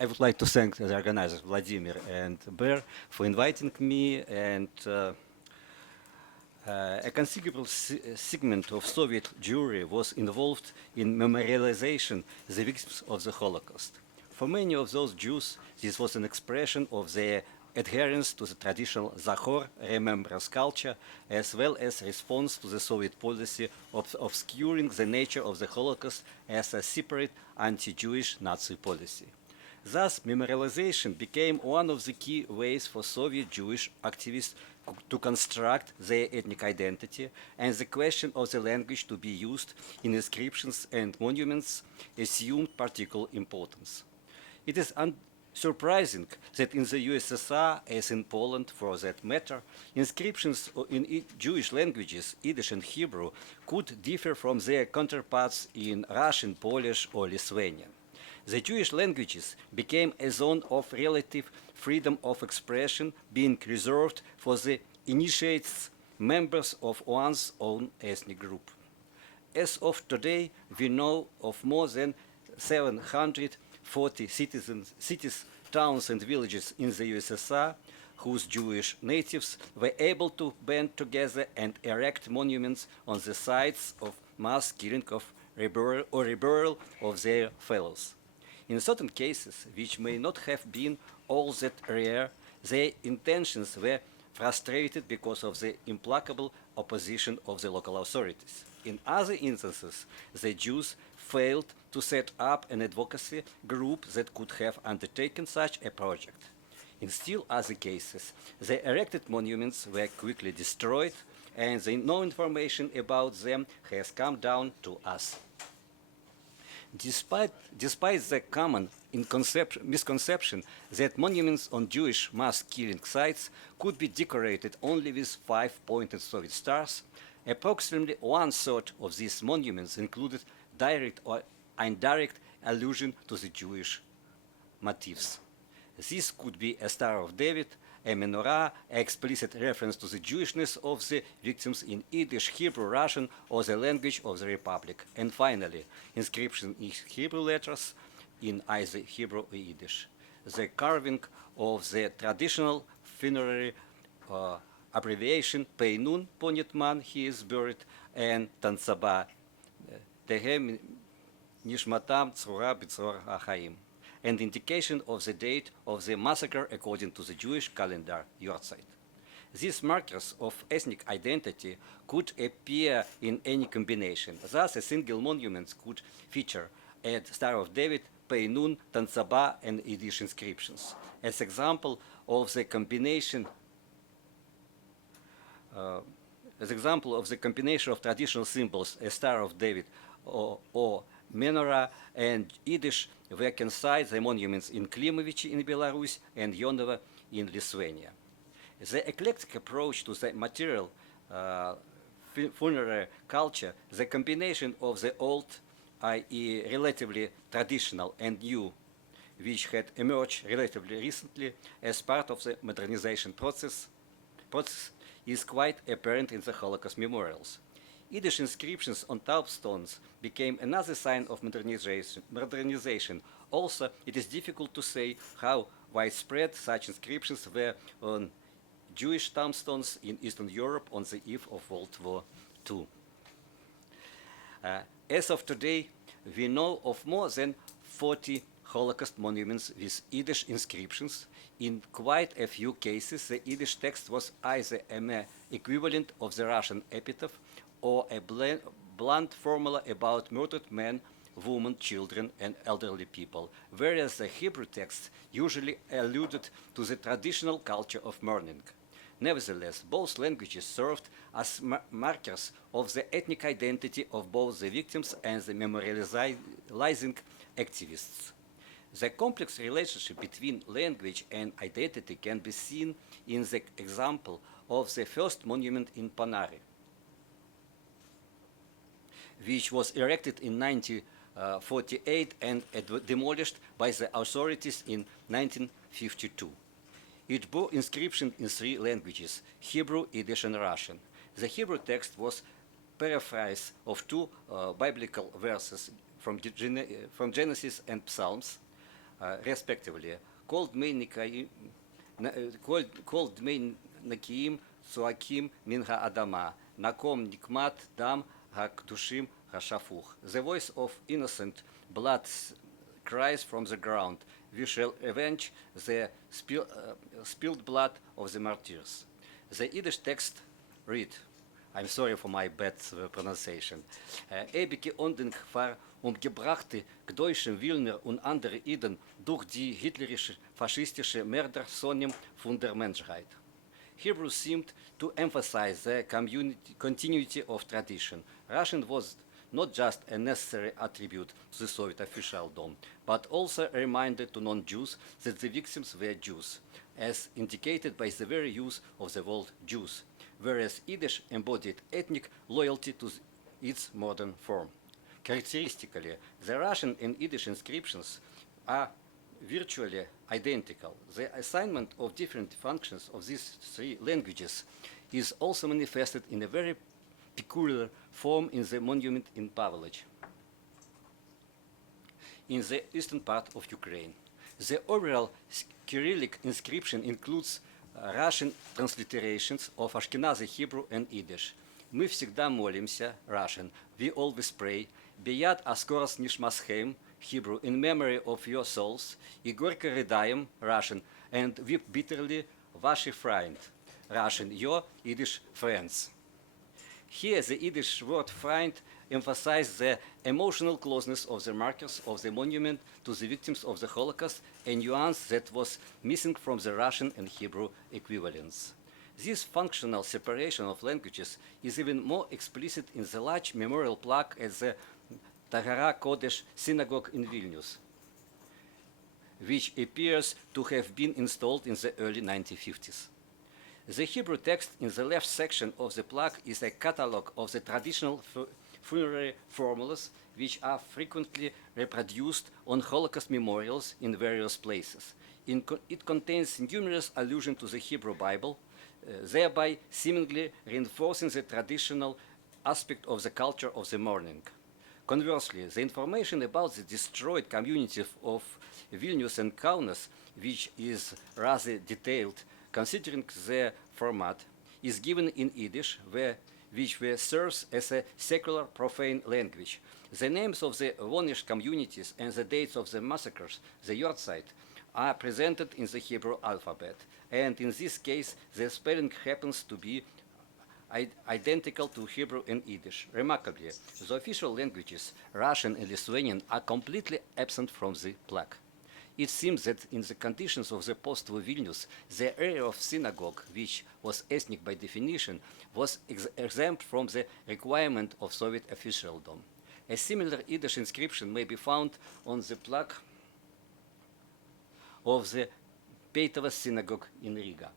I would like to thank the organizers, Vladimir and Ber, for inviting me, and a considerable segment of Soviet Jewry was involved in memorialization the victims of the Holocaust. For many of those Jews, this was an expression of their adherence to the traditional Zachor remembrance culture, as well as response to the Soviet policy of obscuring the nature of the Holocaust as a separate anti-Jewish Nazi policy. Thus, memorialization became one of the key ways for Soviet Jewish activists to construct their ethnic identity, and the question of the language to be used in inscriptions and monuments assumed particular importance. It is surprising that in the USSR, as in Poland for that matter, inscriptions in Jewish languages, Yiddish and Hebrew, could differ from their counterparts in Russian, Polish, or Lithuanian. The Jewish languages became a zone of relative freedom of expression, being reserved for the initiates members of one's own ethnic group. As of today, we know of more than 740 cities, towns, and villages in the USSR whose Jewish natives were able to band together and erect monuments on the sites of mass killing of reburial of their fellows. In certain cases, which may not have been all that rare, their intentions were frustrated because of the implacable opposition of the local authorities. In other instances, the Jews failed to set up an advocacy group that could have undertaken such a project. In still other cases, the erected monuments were quickly destroyed, and no information about them has come down to us. Despite the common misconception that monuments on Jewish mass killing sites could be decorated only with five-pointed Soviet stars, approximately one-third of these monuments included direct or indirect allusion to the Jewish motifs. This could be a Star of David, a menorah, an explicit reference to the Jewishness of the victims in Yiddish, Hebrew, Russian, or the language of the Republic. And finally, inscription in Hebrew letters in either Hebrew or Yiddish. The carving of the traditional funerary abbreviation Peinun Ponitman, he is buried, and Tansaba, Tehem Nishmatam Tzura B'tzor HaChaim, and indication of the date of the massacre according to the Jewish calendar Yortzeit. These markers of ethnic identity could appear in any combination. Thus, a single monument could feature a Star of David, Peinun, Tansaba, and Yiddish inscriptions. As example of the combination of traditional symbols, a Star of David or menorah and Yiddish, we can cite the monuments in Klimovich in Belarus and Yonovo in Lithuania. The eclectic approach to the material funerary culture, the combination of the old, i.e. relatively traditional, and new, which had emerged relatively recently as part of the modernization process is quite apparent in the Holocaust memorials. Yiddish inscriptions on tombstones became another sign of modernization. Also, it is difficult to say how widespread such inscriptions were on Jewish tombstones in Eastern Europe on the eve of World War II. As of today, we know of more than 40 Holocaust monuments with Yiddish inscriptions. In quite a few cases, the Yiddish text was either a mere equivalent of the Russian epitaph or a blunt formula about murdered men, women, children, and elderly people, whereas the Hebrew text usually alluded to the traditional culture of mourning. Nevertheless, both languages served as markers of the ethnic identity of both the victims and the memorializing activists. The complex relationship between language and identity can be seen in the example of the first monument in Panari, which was erected in 1948 and demolished by the authorities in 1952. It bore inscription in three languages: Hebrew, Yiddish, and Russian. The Hebrew text was paraphrase of two biblical verses from Genesis and Psalms. respectively, called main Nakiim Tsuakim Min Ha'adama, Nakom Nikmat Dam HaKdushim HaShafuch. The voice of innocent blood cries from the ground. We shall avenge the spilled blood of the martyrs. The Yiddish text read, I'm sorry for my bad pronunciation. Ewige Ondenk war umgebrachte deutschen Wilner und andere Iden durch die hitlerische faschistische Mördersonnen von der Menschheit. Hebrew seemed to emphasize the continuity of tradition. Russian was not just a necessary attribute to the Soviet officialdom, but also a reminder to non-Jews that the victims were Jews, as indicated by the very use of the word Jews, whereas Yiddish embodied ethnic loyalty to its modern form. Characteristically, the Russian and Yiddish inscriptions are virtually identical. The assignment of different functions of these three languages is also manifested in a very peculiar form in the monument in Pavlovich, in the eastern part of Ukraine. The overall Cyrillic inscription includes Russian transliterations of Ashkenazi Hebrew and Yiddish. Мы всегда молимся, Russian. We always pray. Бияд аскорос нишмасхем, Hebrew, in memory of your souls. И горько рыдаем, Russian. And weep bitterly, ваши friend, Russian, your Yiddish friends. Here, the Yiddish word friend emphasizes the emotional closeness of the markers of the monument to the victims of the Holocaust, a nuance that was missing from the Russian and Hebrew equivalents. This functional separation of languages is even more explicit in the large memorial plaque at the Tahara Kodesh synagogue in Vilnius, which appears to have been installed in the early 1950s. The Hebrew text in the left section of the plaque is a catalogue of the traditional funerary formulas which are frequently reproduced on Holocaust memorials in various places. It contains numerous allusions to the Hebrew Bible, thereby seemingly reinforcing the traditional aspect of the culture of the mourning. Conversely, the information about the destroyed community of Vilnius and Kaunas, which is rather detailed, considering the format, is given in Yiddish, which serves as a secular profane language. The names of the vanished communities and the dates of the massacres, the yahrzeit, are presented in the Hebrew alphabet, and in this case, the spelling happens to be identical to Hebrew and Yiddish. Remarkably, the official languages, Russian and Lithuanian, are completely absent from the plaque. It seems that in the conditions of the post-war Vilnius, the area of synagogue, which was ethnic by definition, was exempt from the requirement of Soviet officialdom. A similar Yiddish inscription may be found on the plaque of the Peitava synagogue in Riga.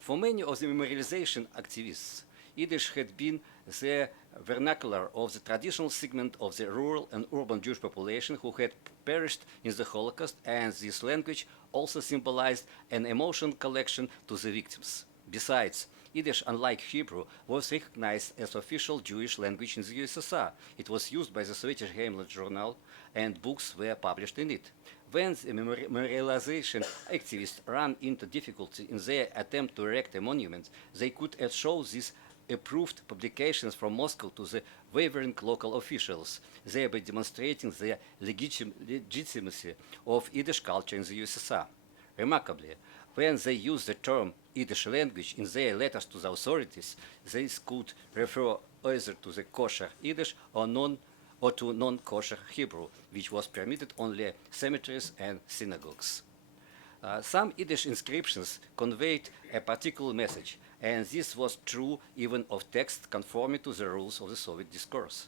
For many of the memorialization activists, Yiddish had been the vernacular of the traditional segment of the rural and urban Jewish population who had perished in the Holocaust, and this language also symbolized an emotional connection to the victims. Besides, Yiddish, unlike Hebrew, was recognized as official Jewish language in the USSR. It was used by the Soviet Heimlich journal, and books were published in it. When the memorialization activists ran into difficulty in their attempt to erect a monument, they could show these approved publications from Moscow to the wavering local officials, thereby demonstrating the legitimacy of Yiddish culture in the USSR. Remarkably, when they used the term Yiddish language in their letters to the authorities, they could refer either to the kosher Yiddish or to non-kosher Hebrew, which was permitted only cemeteries and synagogues. Some Yiddish inscriptions conveyed a particular message, and this was true even of texts conforming to the rules of the Soviet discourse.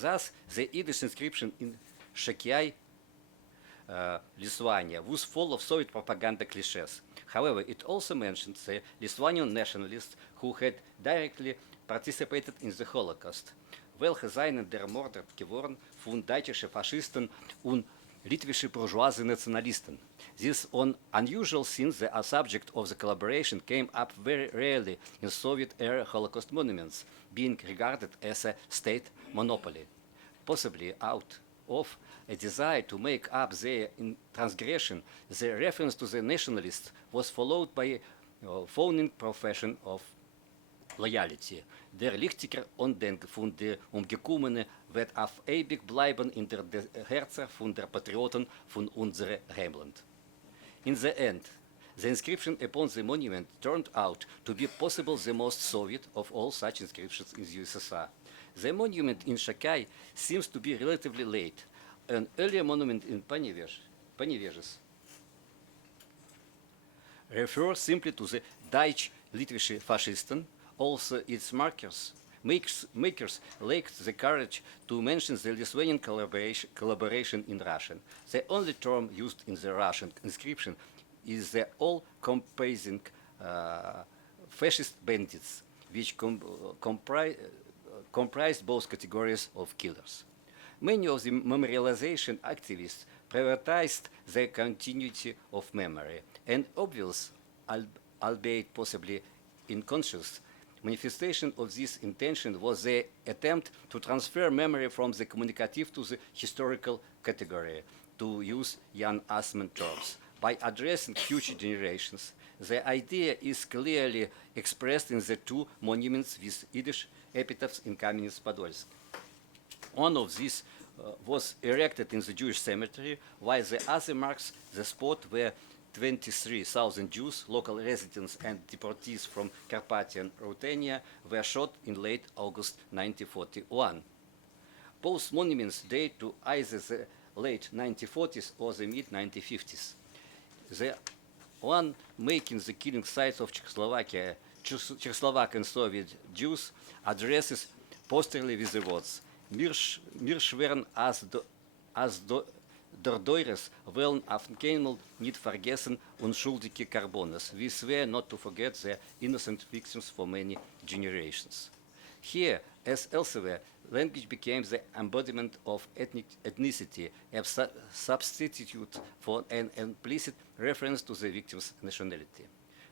Thus, the Yiddish inscription in Shekiai, Lithuania, was full of Soviet propaganda cliches. However, it also mentions the Lithuanian nationalists who had directly participated in the Holocaust. Welche seien der Morde geworden von deutschen Faschisten und litwische bourgeoisie nationalisten. These unusual scenes that are subject of the collaboration came up very rarely in Soviet-era Holocaust monuments, being regarded as a state monopoly, possibly out of a desire to make up their transgression, the reference to the nationalists was followed by a phoning profession of loyalty. Der Lichtiger Ondenk von der Umgekommene wird auf ewig bleiben in der Herzen von der Patrioten von unserem Heimland. In the end, the inscription upon the monument turned out to be possible the most Soviet of all such inscriptions in the USSR. The monument in Shakai seems to be relatively late. An earlier monument in Panevėžys refers simply to the Deutsche Litwische Faschisten. Also, its makers lacked the courage to mention the Lithuanian collaboration in Russian. The only term used in the Russian inscription is the all-comprising fascist bandits, which comprised both categories of killers. Many of the memorialization activists prioritized the continuity of memory, and obvious, albeit possibly unconscious, manifestation of this intention was the attempt to transfer memory from the communicative to the historical category, to use Jan Assmann terms. By addressing future generations, the idea is clearly expressed in the two monuments with Yiddish epitaphs in Kamenets-Podolsk. One of these was erected in the Jewish cemetery, while the other marks the spot where 23,000 Jews, local residents and deportees from Carpathian Ruthenia, were shot in late August 1941. Both monuments date to either the late 1940s or the mid-1950s. The one making the killing sites of Czechoslovak and Soviet Jews addresses posteriorly with the words, Wir schwören der Deures wollen auf keinmal nicht vergessen unschuldige Carbones. We swear not to forget the innocent victims for many generations. Here, as elsewhere, language became the embodiment of ethnicity, a substitute for an implicit reference to the victim's nationality.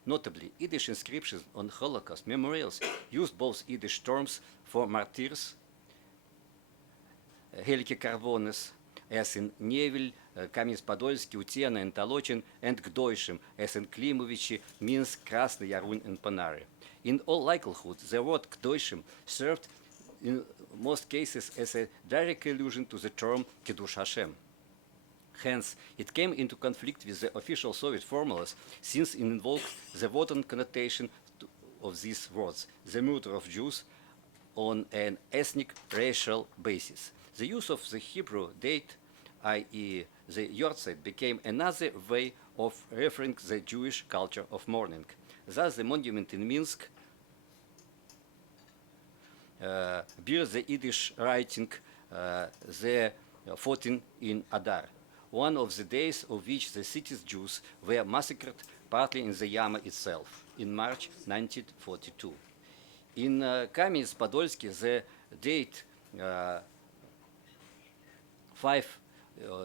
Notably, Yiddish inscriptions on Holocaust memorials used both Yiddish terms for martyrs, Helike Carbones, as in Neville, Kamenets-Podolsky, Utena, and Tolochin, and Gdoishim, as in Klimovichi, Minsk, Krasny Yarun, and Panary. In all likelihood, the word Gdoishim served in most cases as a direct allusion to the term Kiddush Hashem. Hence, it came into conflict with the official Soviet formulas, since it invoked the modern connotation of these words, the murder of Jews on an ethnic racial basis. The use of the Hebrew date, i.e. the Yortzeit, became another way of referring to the Jewish culture of mourning. Thus, the monument in Minsk bears the Yiddish writing the 14 in Adar, one of the days of which the city's Jews were massacred partly in the Yama itself, in March 1942. In Kamenets-Podolsky, the date 5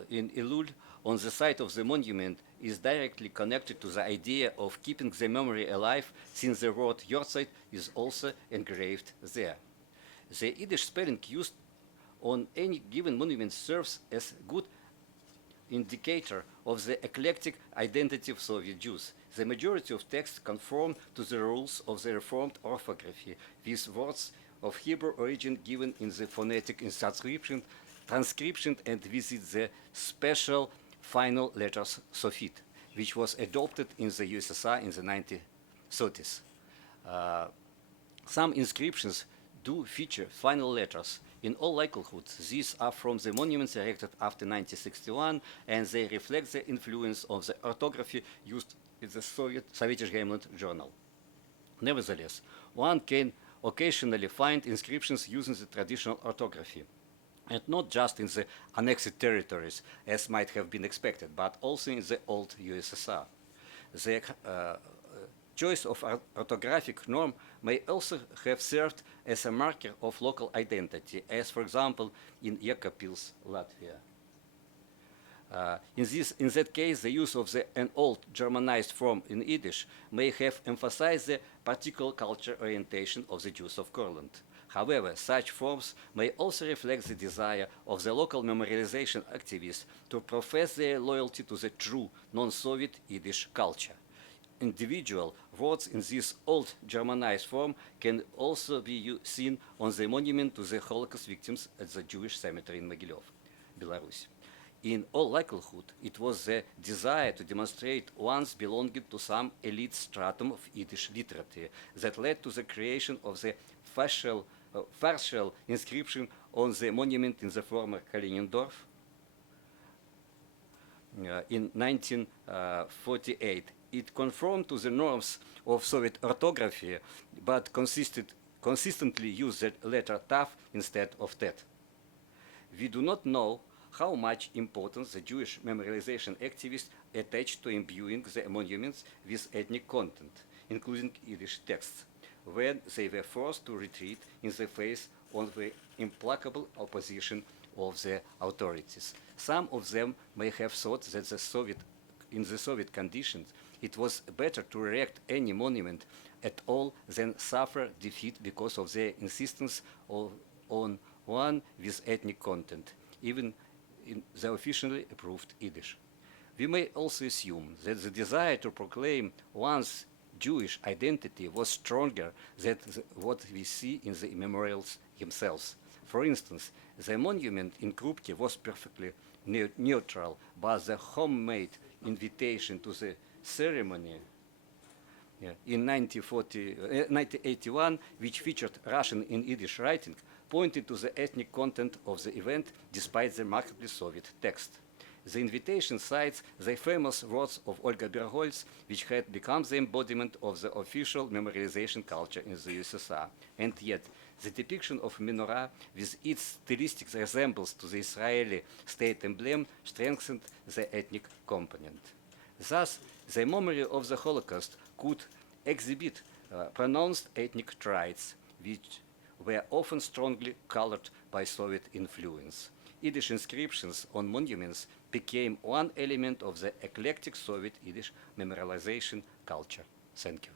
in Elul on the site of the monument is directly connected to the idea of keeping the memory alive, since the word Yortzeit is also engraved there. The Yiddish spelling used on any given monument serves as a good indicator of the eclectic identity of Soviet Jews. The majority of texts conform to the rules of the Reformed orthography, with words of Hebrew origin given in the phonetic transcription and with the special final letters Sophit, which was adopted in the USSR in the 1930s. Some inscriptions do feature final letters. In all likelihood, these are from the monuments erected after 1961, and they reflect the influence of the orthography used in the Sovietisch Heimland Journal. Nevertheless, one can occasionally find inscriptions using the traditional orthography, and not just in the annexed territories, as might have been expected, but also in the old USSR. The choice of orthographic norm may also have served as a marker of local identity, as, for example, in Jēkabpils, Latvia. In that case, the use of an old Germanized form in Yiddish may have emphasized the particular culture orientation of the Jews of Courland. However, such forms may also reflect the desire of the local memorialization activists to profess their loyalty to the true non-Soviet Yiddish culture. Individual words in this old Germanized form can also be seen on the monument to the Holocaust victims at the Jewish cemetery in Mogilov, Belarus. In all likelihood, it was the desire to demonstrate one's belonging to some elite stratum of Yiddish literature that led to the creation of the partial inscription on the monument in the former Kalinindorf in 1948. It conformed to the norms of Soviet orthography, but consistently used the letter Tav instead of Tet. We do not know how much importance the Jewish memorialization activists attached to imbuing the monuments with ethnic content, including Yiddish texts, when they were forced to retreat in the face of the implacable opposition of the authorities. Some of them may have thought that in the Soviet conditions, it was better to erect any monument at all than suffer defeat because of their insistence on one with ethnic content, even in the officially approved Yiddish. We may also assume that the desire to proclaim one's Jewish identity was stronger than what we see in the memorials themselves. For instance, the monument in Krupke was perfectly neutral, but the homemade invitation to the ceremony in 1981, which featured Russian and Yiddish writing, pointed to the ethnic content of the event despite the markedly Soviet text. The invitation cites the famous words of Olga Bergholz, which had become the embodiment of the official memorialization culture in the USSR. And yet, the depiction of menorah, with its stylistic resemblance to the Israeli state emblem, strengthened the ethnic component. Thus, the memory of the Holocaust could exhibit pronounced ethnic traits, which were often strongly colored by Soviet influence. Yiddish inscriptions on monuments became one element of the eclectic Soviet Yiddish memorialization culture. Thank you.